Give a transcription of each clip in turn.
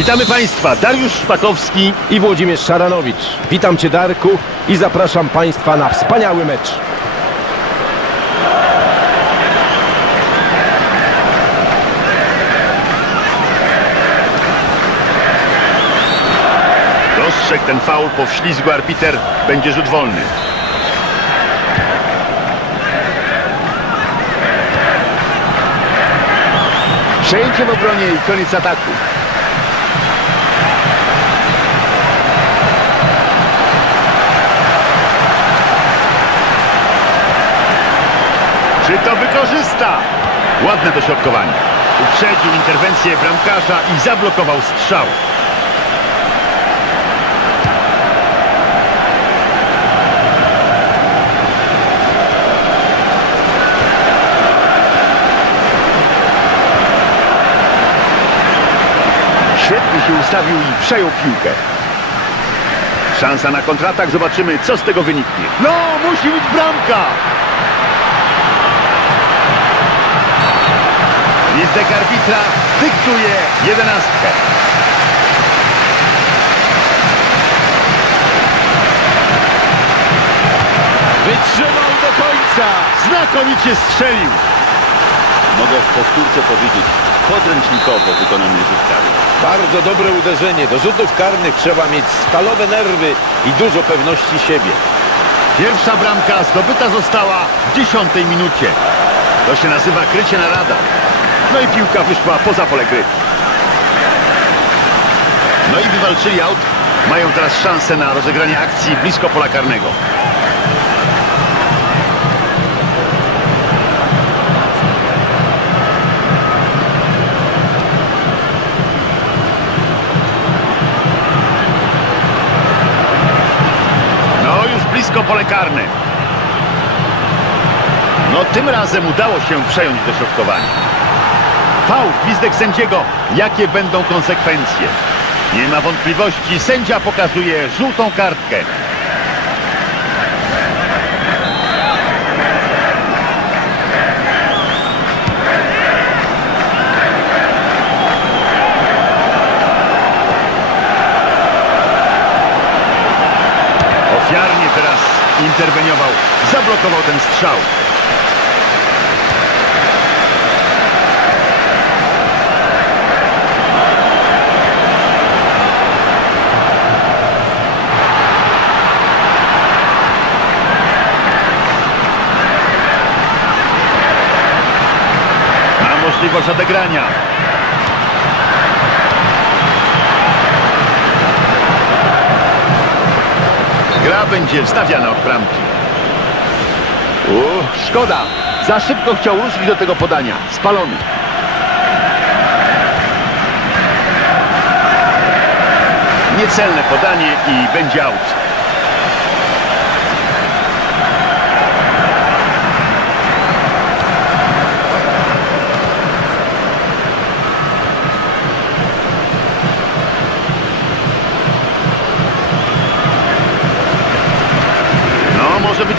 Witamy Państwa, Dariusz Szpakowski. i Włodzimierz Szaranowicz. Witam Cię Darku i zapraszam Państwa na wspaniały mecz. Dostrzegł ten faul po wślizgu arbiter. Będzie rzut wolny. Przejęcie w obronie i koniec ataku. Czy to wykorzysta? Ładne dośrodkowanie. Uprzedził interwencję bramkarza i zablokował strzał. Świetnie się ustawił i przejął piłkę. Szansa na kontratak, zobaczymy co z tego wyniknie. No, musi być bramka! Gwizdek arbitra dyktuje jedenastkę. Wytrzymał do końca! Znakomicie strzelił. Mogę w powtórce powiedzieć, podręcznikowo wykonany rzut karny. Bardzo dobre uderzenie. Do rzutów karnych trzeba mieć stalowe nerwy i dużo pewności siebie. Pierwsza bramka zdobyta została w dziesiątej minucie. To się nazywa krycie na radar. No i piłka wyszła poza pole gry. No i wywalczyli aut. Mają teraz szansę na rozegranie akcji blisko pola karnego. No już blisko pole karne. No tym razem udało się przejąć dośrodkowanie. Faul, gwizdek sędziego. Jakie będą konsekwencje? Nie ma wątpliwości, sędzia pokazuje żółtą kartkę. Ofiarnie teraz interweniował, zablokował ten strzał. Ma możliwość odegrania. Gra będzie wstawiana od bramki. Uch, szkoda. Za szybko chciał ruszyć do tego podania. Spalony. Niecelne podanie i będzie aut.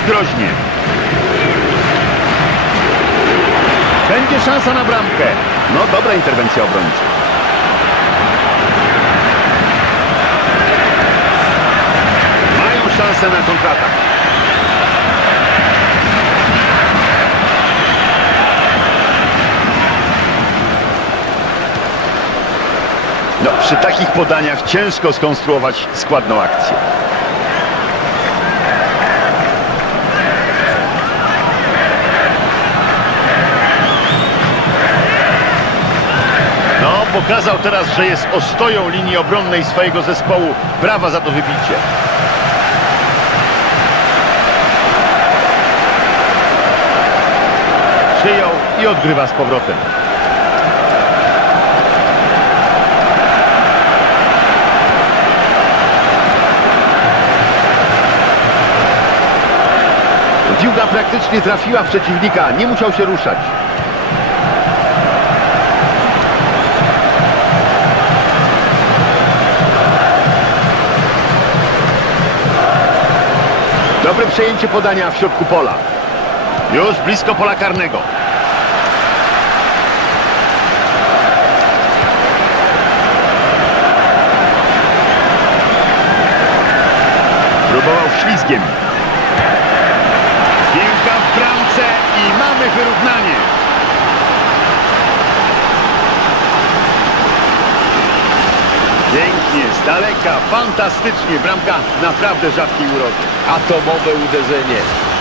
Groźnie. Będzie szansa na bramkę. No, dobra interwencja obrońcy. Mają szansę na kontratak. No, przy takich podaniach ciężko skonstruować składną akcję. No, pokazał teraz, że jest ostoją linii obronnej swojego zespołu. Brawa za to wybicie. Przyjął i odgrywa z powrotem. Piłka praktycznie trafiła w przeciwnika, nie musiał się ruszać. Dobre przejęcie podania w środku pola. Już blisko pola karnego. Próbował ślizgiem. Piłka w bramce i mamy wyrównanie. Z daleka, fantastycznie. Bramka naprawdę rzadkiej urody. Atomowe uderzenie.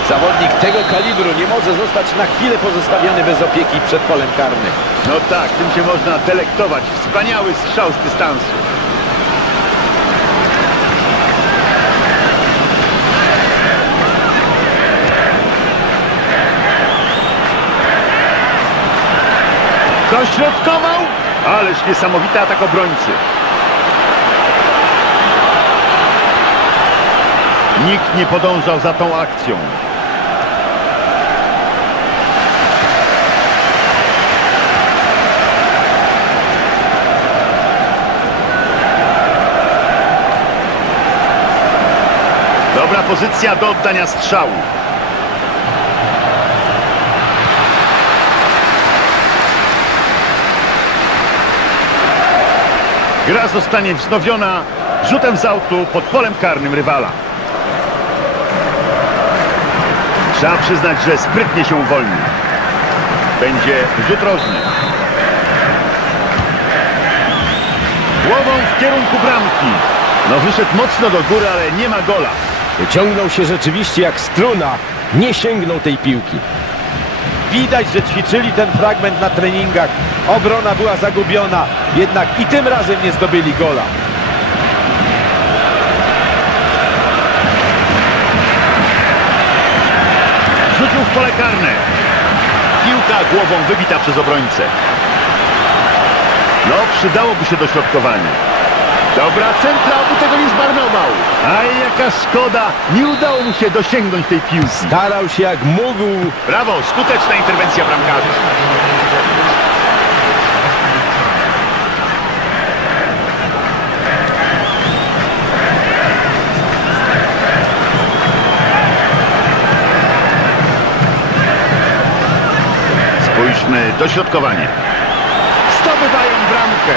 Zawodnik tego kalibru nie może zostać na chwilę pozostawiony bez opieki przed polem karnym. No tak, tym się można delektować. Wspaniały strzał z dystansu. Dośrodkował, ależ niesamowity atak obrońcy. Nikt nie podążał za tą akcją. Dobra pozycja do oddania strzału. Gra zostanie wznowiona rzutem z autu pod polem karnym rywala. Trzeba przyznać, że sprytnie się uwolnił. Będzie rzut rożny. Głową w kierunku bramki. No wyszedł mocno do góry, ale nie ma gola. Wyciągnął się rzeczywiście jak struna. Nie sięgnął tej piłki. Widać, że ćwiczyli ten fragment na treningach. Obrona była zagubiona, jednak i tym razem nie zdobyli gola. W pole karne. Piłka głową wybita przez obrońcę. No, przydałoby się dośrodkowanie. Dobra centra, oby tego nie zmarnował. Aj, jaka szkoda. Nie udało mu się dosięgnąć tej piłki. Starał się jak mógł. Brawo, skuteczna interwencja bramkarzy. Dośrodkowanie. Zdobywają bramkę.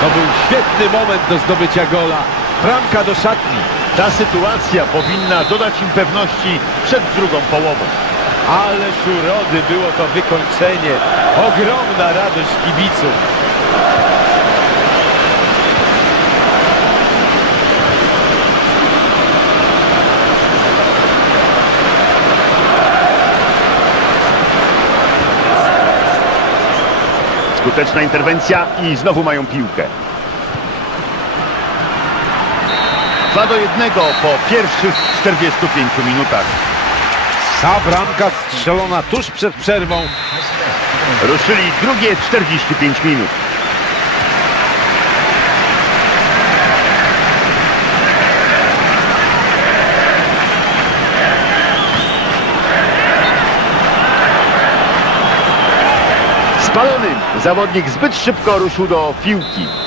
To był świetny moment do zdobycia gola. Bramka do szatni. Ta sytuacja powinna dodać im pewności przed drugą połową. Ależ urody było to wykończenie. Ogromna radość kibiców. Skuteczna interwencja i znowu mają piłkę. 2 do 1 po pierwszych 45 minutach. Ta bramka strzelona tuż przed przerwą. Ruszyli drugie 45 minut. Spalony zawodnik zbyt szybko ruszył do piłki.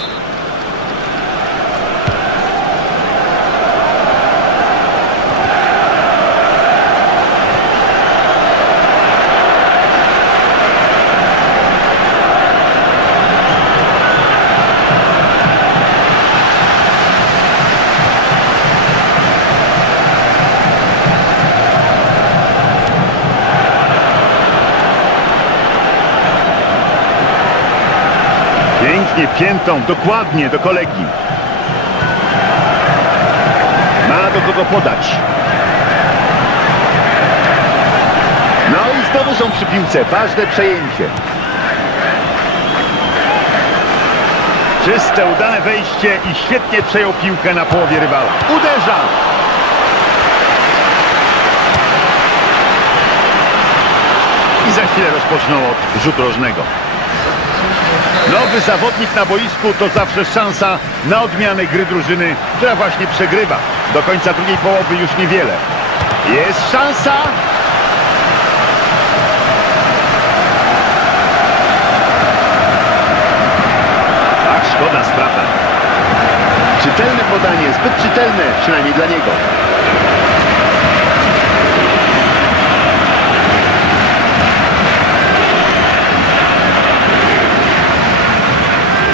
Piętą, dokładnie do kolegi. Ma do kogo podać. No i znowu są przy piłce. Ważne przejęcie. Czyste, udane wejście i świetnie przejął piłkę na połowie rywala. Uderza! I za chwilę rozpoczną od rzutu rożnego. Nowy zawodnik na boisku to zawsze szansa na odmianę gry drużyny, która właśnie przegrywa. Do końca drugiej połowy już niewiele. Jest szansa. Tak, szkoda strata. Czytelne podanie, zbyt czytelne, przynajmniej dla niego.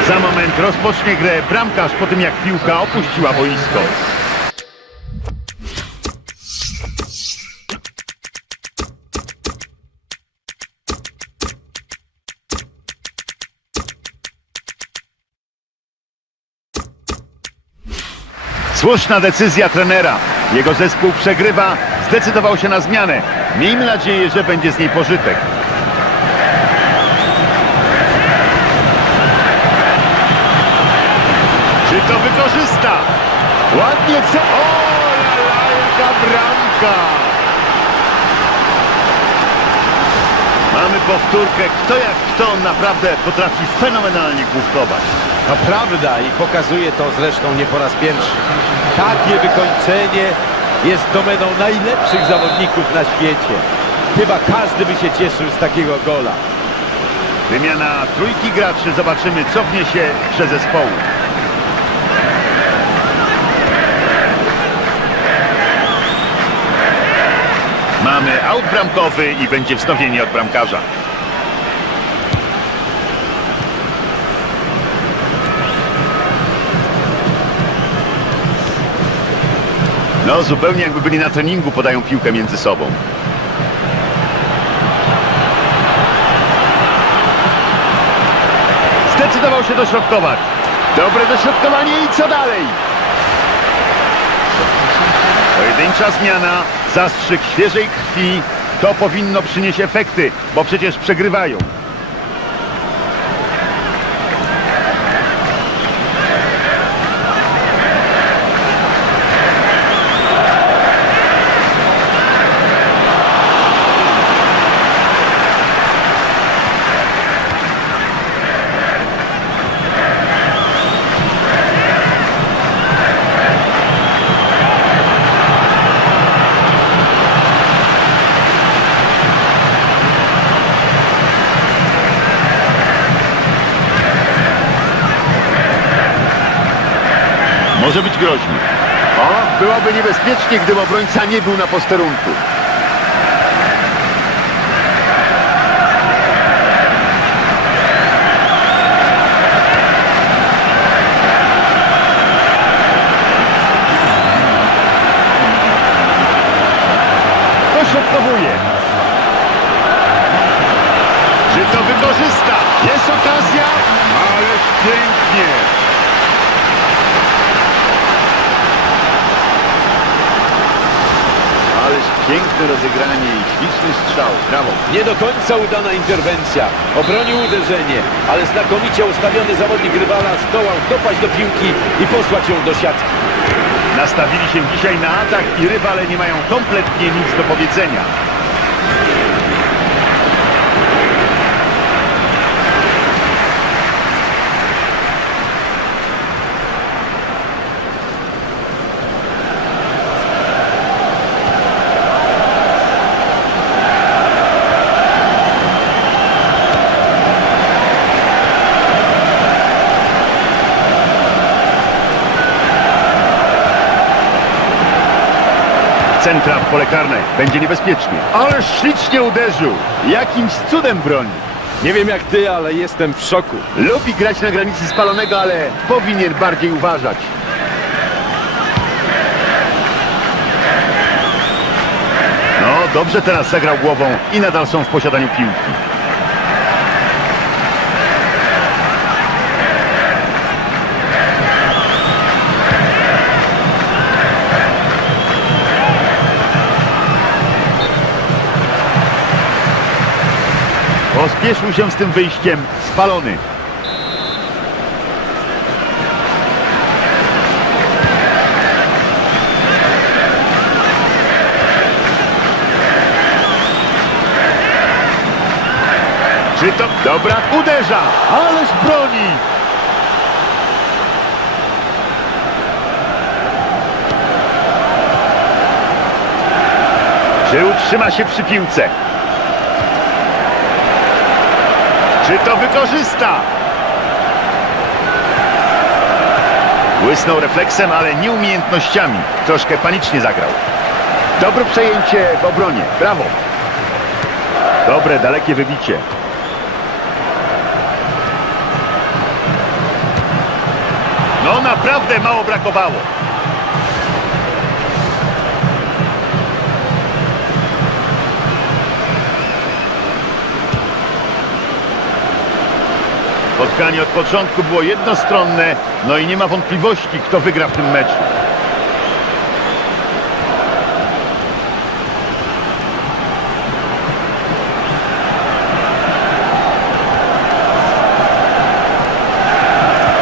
Za moment rozpocznie grę bramkarz po tym jak piłka opuściła boisko. Słuszna decyzja trenera. Jego zespół przegrywa, zdecydował się na zmianę. Miejmy nadzieję, że będzie z niej pożytek. Wykorzysta? Ładnie prze... O, bramka! Mamy powtórkę. Kto jak kto naprawdę potrafi fenomenalnie główkować. To prawda i pokazuje to zresztą nie po raz pierwszy. Takie wykończenie jest domeną najlepszych zawodników na świecie. Chyba każdy by się cieszył z takiego gola. Wymiana trójki graczy. Zobaczymy, co wniesie grze zespołu. Mamy aut bramkowy i będzie wznowienie od bramkarza. No, zupełnie jakby byli na treningu, podają piłkę między sobą. Zdecydował się dośrodkować. Dobre dośrodkowanie i co dalej? Pojedyncza zmiana, zastrzyk świeżej krwi. To powinno przynieść efekty, bo przecież przegrywają. Może być groźny. O, byłoby niebezpiecznie, gdyby obrońca nie był na posterunku. Dośrodkowuje. Czy to wykorzysta? Jest okazja, ależ pięknie. Ależ piękne rozegranie i śliczny strzał. Brawo. Nie do końca udana interwencja. Obronił uderzenie, ale znakomicie ustawiony zawodnik rywala zdołał dopaść do piłki i posłać ją do siatki. Nastawili się dzisiaj na atak i rywale nie mają kompletnie nic do powiedzenia. Centra w pole karne. Będzie niebezpiecznie. Ale ślicznie uderzył. Jakimś cudem broni. Nie wiem jak ty, ale jestem w szoku. Lubi grać na granicy spalonego, ale powinien bardziej uważać. No, dobrze teraz zagrał głową i nadal są w posiadaniu piłki. Pospieszył się z tym wyjściem. Spalony. Czy to... Dobra, uderza! Ależ broni! Czy utrzyma się przy piłce? Czy to wykorzysta? Błysnął refleksem, ale nie umiejętnościami. Troszkę panicznie zagrał. Dobre przejęcie w obronie. Brawo. Dobre, dalekie wybicie. naprawdę mało brakowało. Spotkanie od początku było jednostronne, no i nie ma wątpliwości, kto wygra w tym meczu.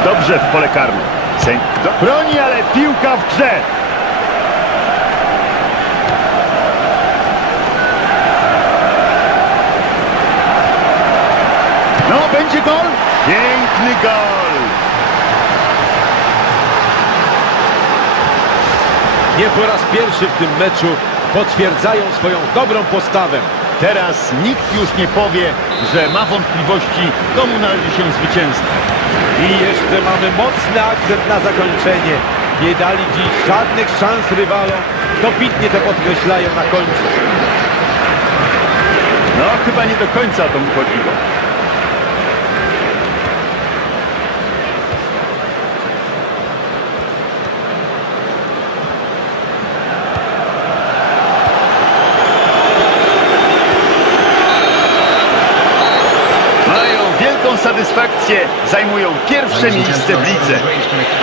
Dobrze w pole karne. Broni, ale piłka w grze. No, będzie gol. Piękny gol. Nie po raz pierwszy w tym meczu potwierdzają swoją dobrą postawę. Teraz nikt już nie powie, że ma wątpliwości, komu należy się zwycięstwo. I jeszcze mamy mocny akcent na zakończenie. Nie dali dziś żadnych szans rywalom. Dobitnie to podkreślają na końcu. No, chyba nie do końca to mu chodziło. Mają wielką zajmują pierwsze miejsce w lidze.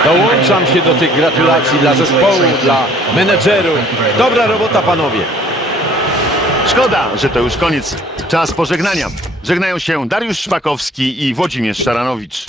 Dołączam się do tych gratulacji dla zespołu, dla menedżerów. Dobra robota, panowie. Szkoda, że to już koniec. Czas pożegnania. Żegnają się Dariusz Szpakowski i Włodzimierz Szaranowicz.